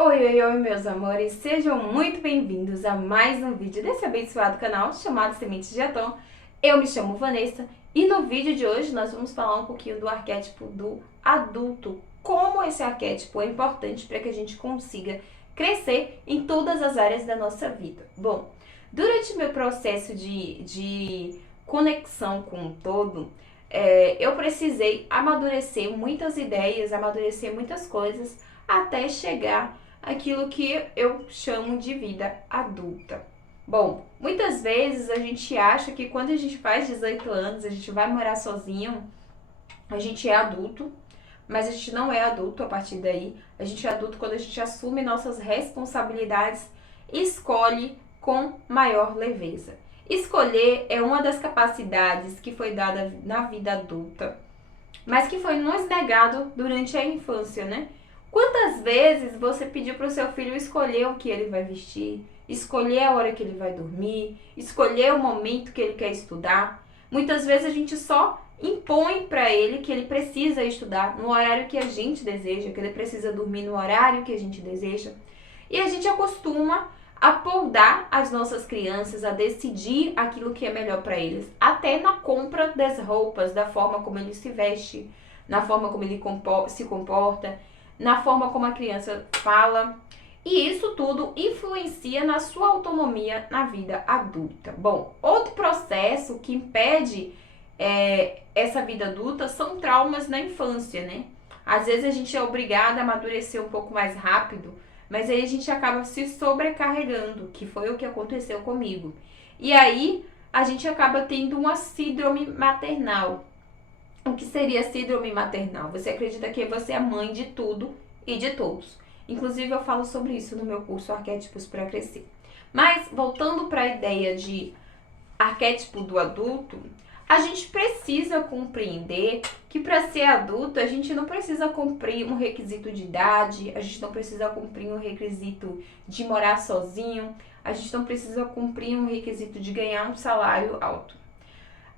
Oi, oi, oi, meus amores, sejam muito bem-vindos a mais um vídeo desse abençoado canal chamado Sementes de Atom. Eu me chamo Vanessa e no vídeo de hoje nós vamos falar um pouquinho do arquétipo do adulto, como esse arquétipo é importante para que a gente consiga crescer em todas as áreas da nossa vida. Bom, durante meu processo de conexão com o todo, eu precisei amadurecer muitas ideias, amadurecer muitas coisas até chegar aquilo que eu chamo de vida adulta. Bom, muitas vezes a gente acha que quando a gente faz 18 anos, a gente vai morar sozinho, a gente é adulto, mas a gente não é adulto a partir daí. A gente é adulto quando a gente assume nossas responsabilidades e escolhe com maior leveza. Escolher é uma das capacidades que foi dada na vida adulta, mas que foi nos negado durante a infância, né? Quantas vezes você pediu para o seu filho escolher o que ele vai vestir, escolher a hora que ele vai dormir, escolher o momento que ele quer estudar? Muitas vezes a gente só impõe para ele que ele precisa estudar no horário que a gente deseja, que ele precisa dormir no horário que a gente deseja. E a gente acostuma a podar as nossas crianças, a decidir aquilo que é melhor para eles, até na compra das roupas, da forma como ele se veste, na forma como ele se comporta, na forma como a criança fala. E isso tudo influencia na sua autonomia na vida adulta. Bom, outro processo que impede essa vida adulta são traumas na infância, né? Às vezes a gente é obrigada a amadurecer um pouco mais rápido, mas aí a gente acaba se sobrecarregando, que foi o que aconteceu comigo. E aí a gente acaba tendo uma síndrome maternal. O que seria síndrome maternal? Você acredita que você é mãe de tudo e de todos. Inclusive eu falo sobre isso no meu curso Arquétipos para Crescer. Mas voltando para a ideia de arquétipo do adulto, a gente precisa compreender que para ser adulto a gente não precisa cumprir um requisito de idade, a gente não precisa cumprir um requisito de morar sozinho, a gente não precisa cumprir um requisito de ganhar um salário alto.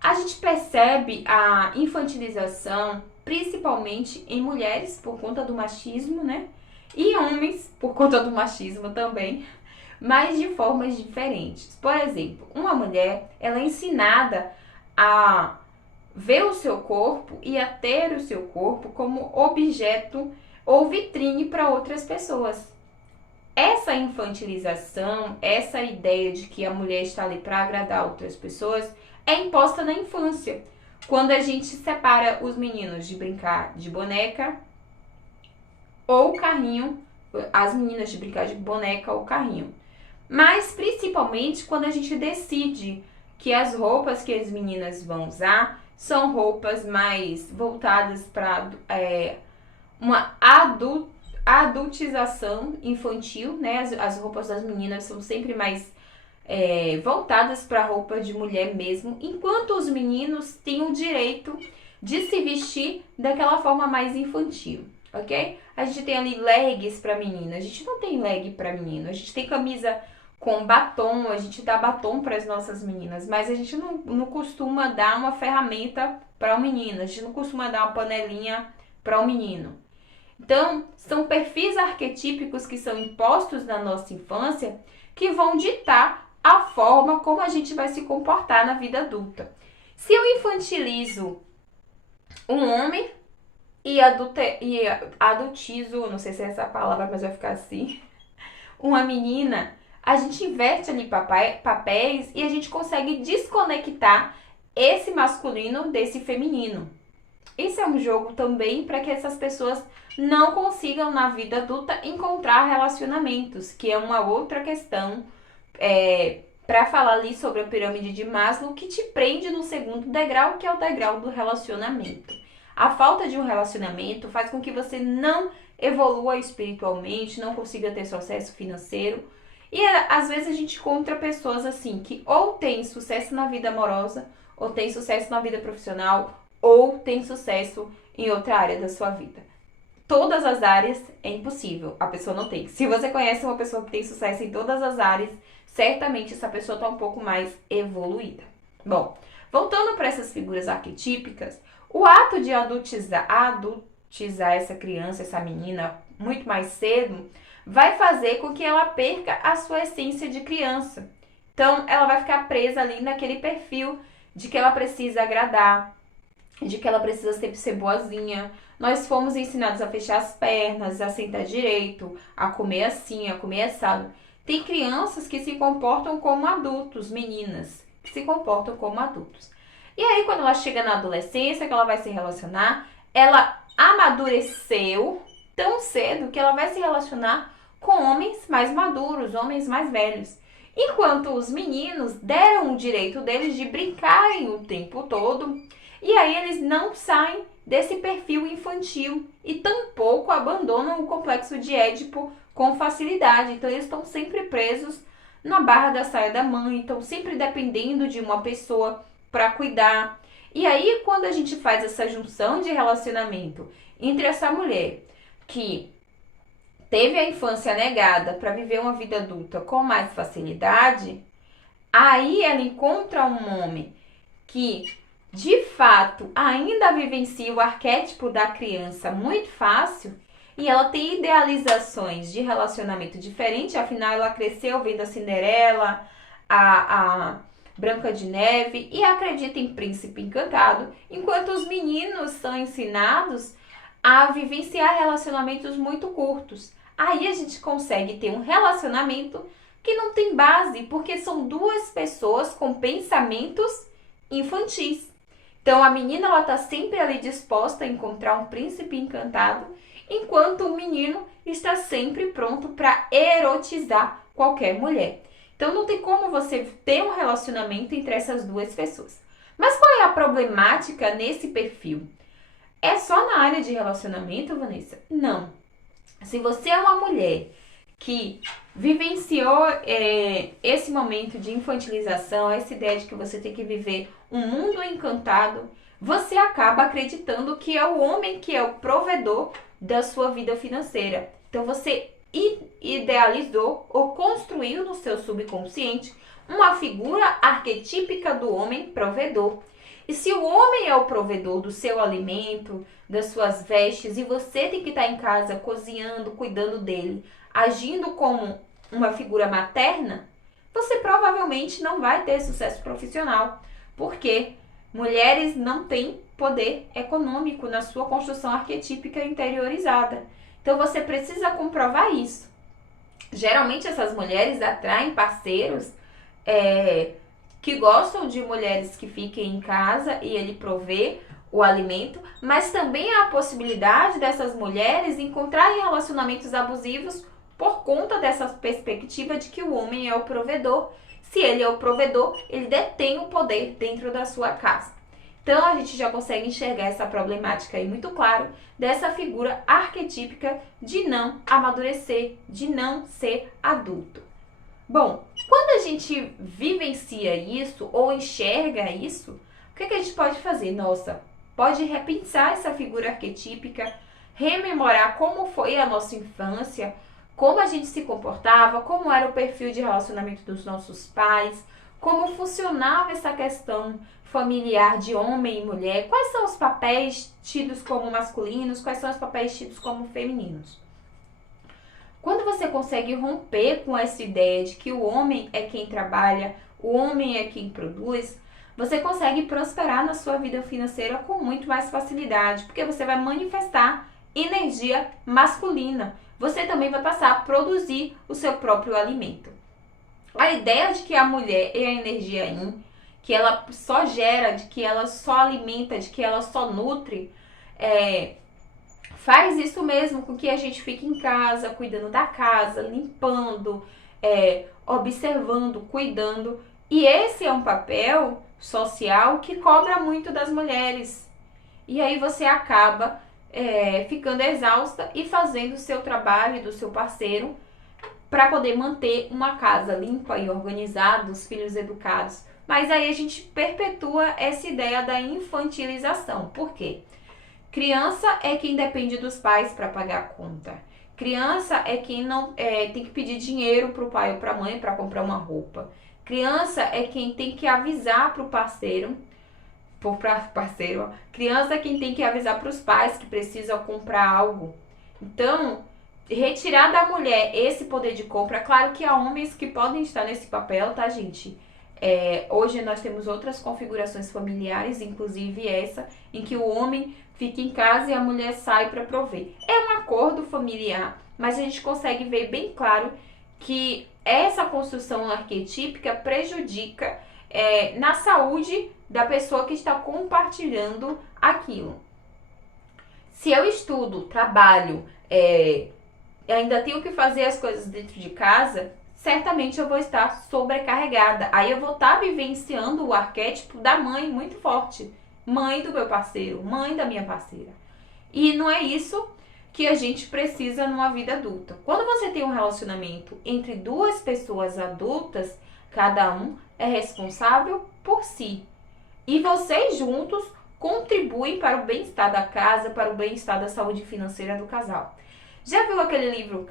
A gente percebe a infantilização principalmente em mulheres por conta do machismo, né? E homens por conta do machismo também, mas de formas diferentes. Por exemplo, uma mulher, ela é ensinada a ver o seu corpo e a ter o seu corpo como objeto ou vitrine para outras pessoas. Essa infantilização, essa ideia de que a mulher está ali para agradar outras pessoas, é imposta na infância, quando a gente separa os meninos de brincar de boneca ou carrinho, as meninas de brincar de boneca ou carrinho. Mas principalmente quando a gente decide que as roupas que as meninas vão usar são roupas mais voltadas para uma adultização infantil, né? As roupas das meninas são sempre mais voltadas para roupa de mulher mesmo, enquanto os meninos têm o direito de se vestir daquela forma mais infantil, ok? A gente tem ali leggings para menina, a gente não tem leg para menino, a gente tem camisa com batom, a gente dá batom para as nossas meninas, mas a gente não costuma dar uma ferramenta para o menino, a gente não costuma dar uma panelinha para o menino. Então, são perfis arquetípicos que são impostos na nossa infância que vão ditar a forma como a gente vai se comportar na vida adulta. Se eu infantilizo um homem e adultizo, não sei se é essa palavra, mas vai ficar assim, uma menina, a gente inverte ali papéis e a gente consegue desconectar esse masculino desse feminino. Isso é um jogo também para que essas pessoas não consigam na vida adulta encontrar relacionamentos, que é uma outra questão para falar ali sobre a pirâmide de Maslow, que te prende no segundo degrau, que é o degrau do relacionamento. A falta de um relacionamento faz com que você não evolua espiritualmente, não consiga ter sucesso financeiro. E às vezes a gente encontra pessoas assim, que ou tem sucesso na vida amorosa, ou tem sucesso na vida profissional, ou tem sucesso em outra área da sua vida. Todas as áreas é impossível, a pessoa não tem. Se você conhece uma pessoa que tem sucesso em todas as áreas, certamente essa pessoa está um pouco mais evoluída. Bom, voltando para essas figuras arquetípicas, o ato de adultizar essa criança, essa menina, muito mais cedo, vai fazer com que ela perca a sua essência de criança. Então, ela vai ficar presa ali naquele perfil de que ela precisa agradar, de que ela precisa sempre ser boazinha. Nós fomos ensinados a fechar as pernas, a sentar direito, a comer assim, a comer assado. Tem crianças que se comportam como adultos, meninas, que se comportam como adultos. E aí, quando ela chega na adolescência, que ela vai se relacionar, ela amadureceu tão cedo que ela vai se relacionar com homens mais maduros, homens mais velhos. Enquanto os meninos deram o direito deles de brincarem o tempo todo, e aí eles não saem desse perfil infantil e tampouco abandonam o complexo de Édipo com facilidade. Então eles estão sempre presos na barra da saia da mãe, estão sempre dependendo de uma pessoa para cuidar. E aí quando a gente faz essa junção de relacionamento entre essa mulher que teve a infância negada para viver uma vida adulta com mais facilidade, aí ela encontra um homem que de fato ainda vivencia o arquétipo da criança muito fácil e ela tem idealizações de relacionamento diferente, afinal ela cresceu vendo a Cinderela, a Branca de Neve e acredita em Príncipe Encantado, enquanto os meninos são ensinados a vivenciar relacionamentos muito curtos. Aí a gente consegue ter um relacionamento que não tem base, porque são duas pessoas com pensamentos infantis. Então a menina ela está sempre ali disposta a encontrar um príncipe encantado, enquanto o menino está sempre pronto para erotizar qualquer mulher. Então não tem como você ter um relacionamento entre essas duas pessoas. Mas qual é a problemática nesse perfil? É só na área de relacionamento, Vanessa? Não. Se você é uma mulher que vivenciou esse momento de infantilização, essa ideia de que você tem que viver um mundo encantado, você acaba acreditando que é o homem que é o provedor da sua vida financeira. Então você idealizou ou construiu no seu subconsciente uma figura arquetípica do homem provedor. E se o homem é o provedor do seu alimento, das suas vestes, e você tem que estar em casa cozinhando, cuidando dele, agindo como uma figura materna, você provavelmente não vai ter sucesso profissional, porque mulheres não têm poder econômico na sua construção arquetípica interiorizada. Então você precisa comprovar isso. Geralmente essas mulheres atraem parceiros que gostam de mulheres que fiquem em casa e ele provê o alimento, mas também há a possibilidade dessas mulheres encontrarem relacionamentos abusivos por conta dessa perspectiva de que o homem é o provedor. Se ele é o provedor, ele detém o poder dentro da sua casa. Então a gente já consegue enxergar essa problemática aí muito claro dessa figura arquetípica de não amadurecer, de não ser adulto. Bom, quando a gente vivencia isso ou enxerga isso, o que a gente pode fazer? Nossa, pode repensar essa figura arquetípica, rememorar como foi a nossa infância, como a gente se comportava, como era o perfil de relacionamento dos nossos pais, como funcionava essa questão familiar de homem e mulher, quais são os papéis tidos como masculinos, quais são os papéis tidos como femininos. Quando você consegue romper com essa ideia de que o homem é quem trabalha, o homem é quem produz, você consegue prosperar na sua vida financeira com muito mais facilidade, porque você vai manifestar energia masculina. Você também vai passar a produzir o seu próprio alimento. A ideia de que a mulher é a energia yin, que ela só gera, de que ela só alimenta, de que ela só nutre, faz isso mesmo com que a gente fique em casa, cuidando da casa, limpando, observando, cuidando. E esse é um papel social que cobra muito das mulheres. E aí você acaba ficando exausta e fazendo o seu trabalho e do seu parceiro para poder manter uma casa limpa e organizada, os filhos educados. Mas aí a gente perpetua essa ideia da infantilização. Por quê? Criança é quem depende dos pais para pagar a conta. Criança é quem não tem que pedir dinheiro para o pai ou para a mãe para comprar uma roupa. Criança é quem tem que avisar para o parceiro. Criança é quem tem que avisar para os pais que precisam comprar algo. Então, retirar da mulher esse poder de compra. Claro que há homens que podem estar nesse papel, tá, gente? Hoje nós temos outras configurações familiares, inclusive essa, em que o homem fica em casa e a mulher sai para prover. É um acordo familiar, mas a gente consegue ver bem claro que essa construção arquetípica prejudica na saúde da pessoa que está compartilhando aquilo. Se eu estudo, trabalho, ainda tenho que fazer as coisas dentro de casa, certamente eu vou estar sobrecarregada. Aí eu vou estar vivenciando o arquétipo da mãe muito forte. Mãe do meu parceiro, mãe da minha parceira. E não é isso que a gente precisa numa vida adulta. Quando você tem um relacionamento entre duas pessoas adultas, cada um é responsável por si. E vocês juntos contribuem para o bem-estar da casa, para o bem-estar da saúde financeira do casal. Já viu aquele livro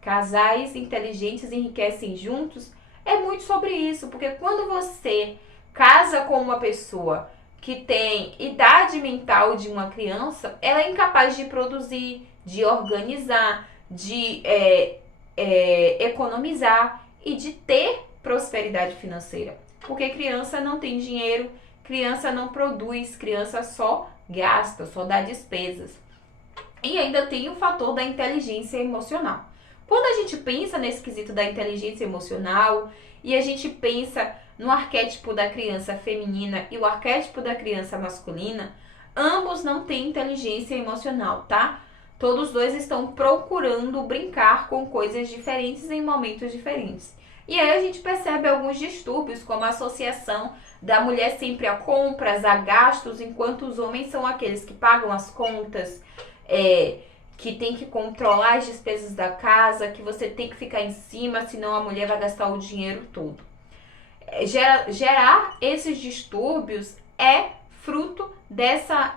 Casais Inteligentes Enriquecem Juntos? É muito sobre isso, porque quando você casa com uma pessoa que tem idade mental de uma criança, ela é incapaz de produzir, de organizar, de economizar e de ter prosperidade financeira. Porque criança não tem dinheiro, criança não produz, criança só gasta, só dá despesas. E ainda tem o fator da inteligência emocional. Quando a gente pensa nesse quesito da inteligência emocional e a gente pensa no arquétipo da criança feminina e o arquétipo da criança masculina, ambos não têm inteligência emocional, tá? Todos dois estão procurando brincar com coisas diferentes em momentos diferentes. E aí a gente percebe alguns distúrbios, como a associação da mulher sempre a compras, a gastos, enquanto os homens são aqueles que pagam as contas, que tem que controlar as despesas da casa, que você tem que ficar em cima, senão a mulher vai gastar o dinheiro todo. Gerar esses distúrbios é fruto dessa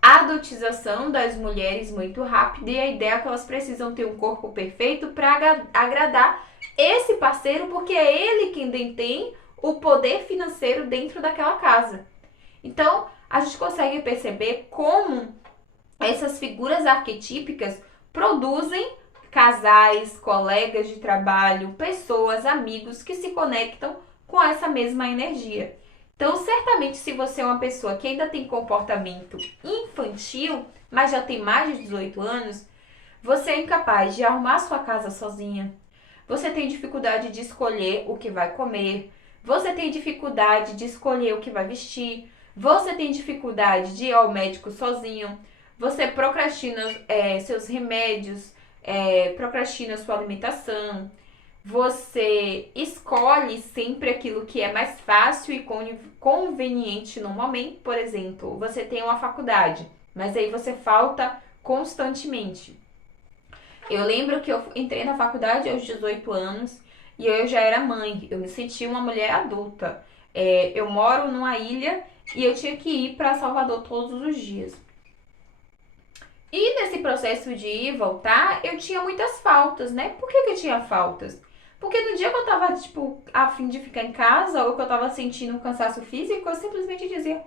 adultização das mulheres muito rápida e a ideia que elas precisam ter um corpo perfeito para agradar esse parceiro, porque é ele quem detém o poder financeiro dentro daquela casa. Então, a gente consegue perceber como essas figuras arquetípicas produzem casais, colegas de trabalho, pessoas, amigos que se conectam com essa mesma energia. Então, certamente, se você é uma pessoa que ainda tem comportamento infantil, mas já tem mais de 18 anos, você é incapaz de arrumar sua casa sozinha. Você tem dificuldade de escolher o que vai comer. Você tem dificuldade de escolher o que vai vestir. Você tem dificuldade de ir ao médico sozinho. Você procrastina seus remédios, procrastina sua alimentação. Você escolhe sempre aquilo que é mais fácil e conveniente no momento. Por exemplo, você tem uma faculdade, mas aí você falta constantemente. Eu lembro que eu entrei na faculdade aos 18 anos e eu já era mãe. Eu me sentia uma mulher adulta. Eu moro numa ilha e eu tinha que ir para Salvador todos os dias. E nesse processo de ir e voltar, eu tinha muitas faltas, né? Por que eu tinha faltas? Porque no dia que eu tava, a fim de ficar em casa ou que eu tava sentindo um cansaço físico, eu simplesmente dizia,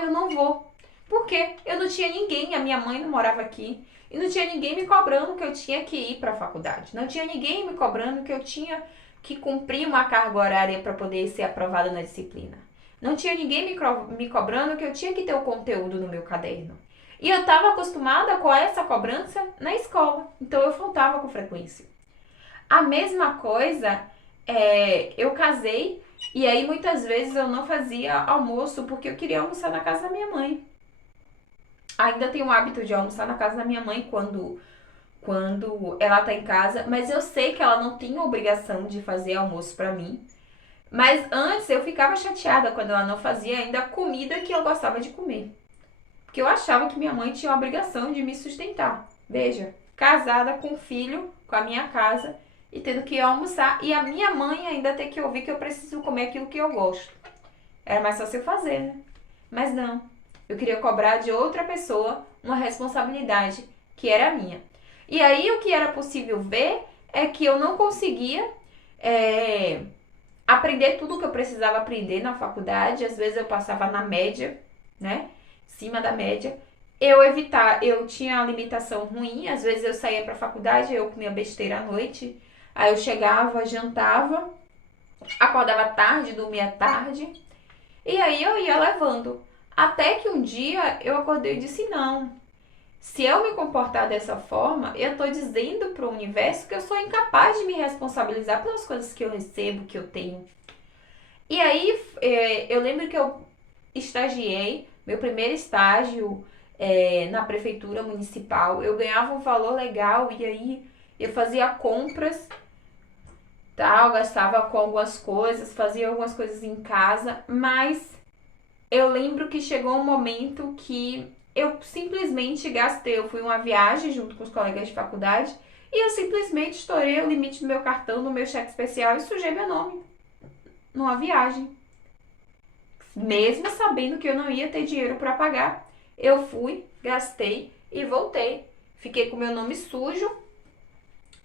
eu não vou. Por quê? Eu não tinha ninguém, a minha mãe não morava aqui. E não tinha ninguém me cobrando que eu tinha que ir para a faculdade. Não tinha ninguém me cobrando que eu tinha que cumprir uma carga horária para poder ser aprovada na disciplina. Não tinha ninguém me cobrando que eu tinha que ter o conteúdo no meu caderno. E eu estava acostumada com essa cobrança na escola. Então eu faltava com frequência. A mesma coisa, eu casei e aí muitas vezes eu não fazia almoço porque eu queria almoçar na casa da minha mãe. Ainda tenho o hábito de almoçar na casa da minha mãe quando ela tá em casa, mas eu sei que ela não tem obrigação de fazer almoço pra mim. Mas antes eu ficava chateada quando ela não fazia ainda a comida que eu gostava de comer. Porque eu achava que minha mãe tinha a obrigação de me sustentar. Veja, casada com um filho, com a minha casa, e tendo que ir almoçar, e a minha mãe ainda ter que ouvir que eu preciso comer aquilo que eu gosto. Era mais fácil eu fazer, né? Mas não. Eu queria cobrar de outra pessoa uma responsabilidade que era minha. E aí o que era possível ver é que eu não conseguia aprender tudo o que eu precisava aprender na faculdade. Às vezes eu passava na média, né? Acima da média. eu tinha uma limitação ruim, às vezes eu saía pra faculdade, eu comia besteira à noite, aí eu chegava, jantava, acordava tarde, dormia tarde, e aí eu ia levando. Até que um dia eu acordei e disse, não, se eu me comportar dessa forma, eu tô dizendo pro universo que eu sou incapaz de me responsabilizar pelas coisas que eu recebo, que eu tenho. E aí eu lembro que eu estagiei, meu primeiro estágio na prefeitura municipal, eu ganhava um valor legal e aí eu fazia compras, tal, gastava com algumas coisas, fazia algumas coisas em casa, mas eu lembro que chegou um momento que eu simplesmente gastei, eu fui uma viagem junto com os colegas de faculdade e eu simplesmente estourei o limite do meu cartão, no meu cheque especial e sujei meu nome numa viagem. Mesmo sabendo que eu não ia ter dinheiro para pagar, eu fui, gastei e voltei. Fiquei com meu nome sujo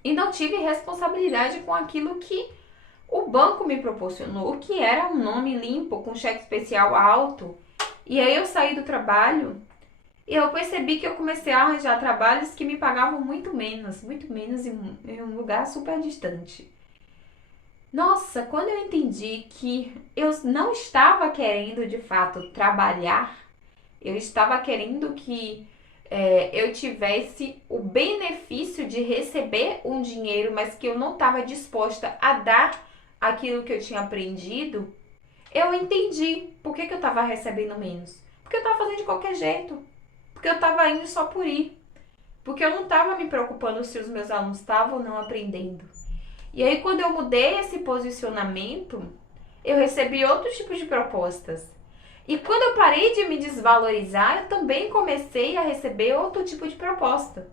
e não tive responsabilidade com aquilo que o banco me proporcionou, que era um nome limpo, com cheque especial alto. E aí eu saí do trabalho e eu percebi que eu comecei a arranjar trabalhos que me pagavam muito menos em um lugar super distante. Nossa, quando eu entendi que eu não estava querendo de fato trabalhar, eu estava querendo que eu tivesse o benefício de receber um dinheiro, mas que eu não estava disposta a dar aquilo que eu tinha aprendido, eu entendi por que eu estava recebendo menos. Porque eu estava fazendo de qualquer jeito. Porque eu estava indo só por ir. Porque eu não estava me preocupando se os meus alunos estavam ou não aprendendo. E aí, quando eu mudei esse posicionamento, eu recebi outro tipo de propostas. E quando eu parei de me desvalorizar, eu também comecei a receber outro tipo de proposta.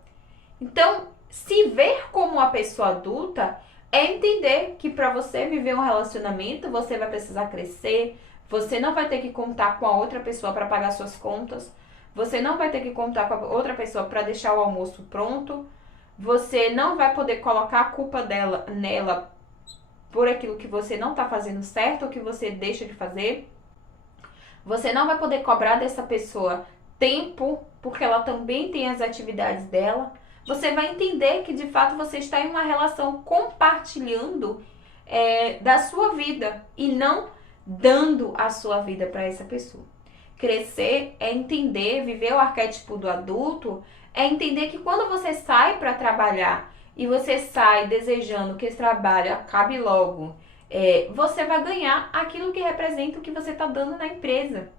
Então, se ver como uma pessoa adulta é entender que para você viver um relacionamento, você vai precisar crescer, você não vai ter que contar com a outra pessoa para pagar suas contas, você não vai ter que contar com a outra pessoa para deixar o almoço pronto, você não vai poder colocar a culpa nela por aquilo que você não está fazendo certo ou que você deixa de fazer. Você não vai poder cobrar dessa pessoa tempo, porque ela também tem as atividades dela. Você vai entender que de fato você está em uma relação compartilhando da sua vida e não dando a sua vida para essa pessoa. Crescer é entender, viver o arquétipo do adulto, é entender que quando você sai para trabalhar e você sai desejando que esse trabalho acabe logo, você vai ganhar aquilo que representa o que você está dando na empresa.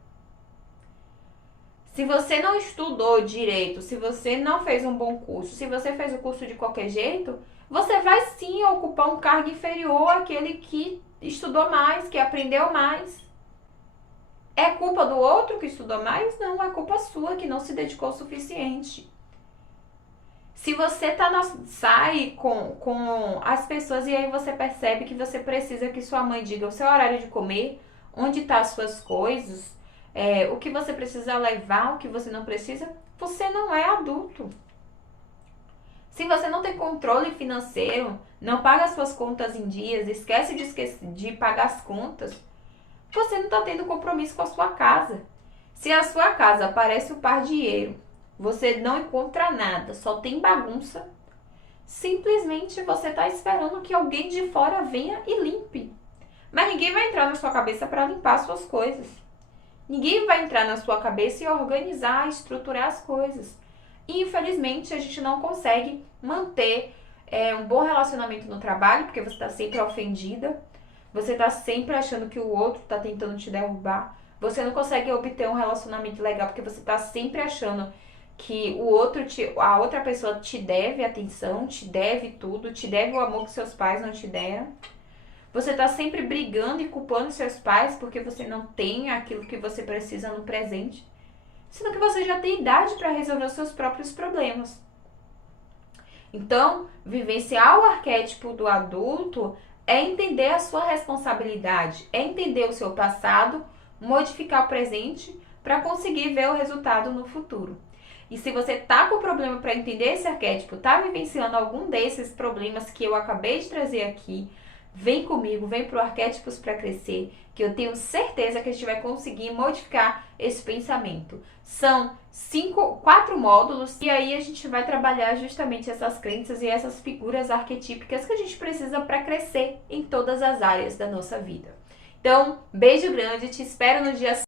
Se você não estudou direito, se você não fez um bom curso, se você fez o curso de qualquer jeito, você vai sim ocupar um cargo inferior àquele que estudou mais, que aprendeu mais. É culpa do outro que estudou mais? Não, é culpa sua que não se dedicou o suficiente. Se você sai com as pessoas e aí você percebe que você precisa que sua mãe diga o seu horário de comer, onde estão as suas coisas, o que você precisa levar, o que você não precisa, você não é adulto. Se você não tem controle financeiro, não paga as suas contas em dias, esquece de pagar as contas, você não está tendo compromisso com a sua casa. Se a sua casa parece um pardieiro, você não encontra nada, só tem bagunça, simplesmente você está esperando que alguém de fora venha e limpe. Mas ninguém vai entrar na sua cabeça para limpar as suas coisas. Ninguém vai entrar na sua cabeça e organizar, estruturar as coisas. E infelizmente a gente não consegue manter um bom relacionamento no trabalho, porque você está sempre ofendida, você está sempre achando que o outro está tentando te derrubar. Você não consegue obter um relacionamento legal porque você está sempre achando que a outra pessoa te deve atenção, te deve tudo, te deve o amor que seus pais não te deram. Você está sempre brigando e culpando seus pais porque você não tem aquilo que você precisa no presente, sendo que você já tem idade para resolver os seus próprios problemas. Então, vivenciar o arquétipo do adulto é entender a sua responsabilidade, é entender o seu passado, modificar o presente para conseguir ver o resultado no futuro. E se você tá com problema para entender esse arquétipo, tá vivenciando algum desses problemas que eu acabei de trazer aqui, vem comigo, vem pro Arquétipos para Crescer, que eu tenho certeza que a gente vai conseguir modificar esse pensamento. São 4 módulos e aí a gente vai trabalhar justamente essas crenças e essas figuras arquetípicas que a gente precisa para crescer em todas as áreas da nossa vida. Então, beijo grande, te espero no dia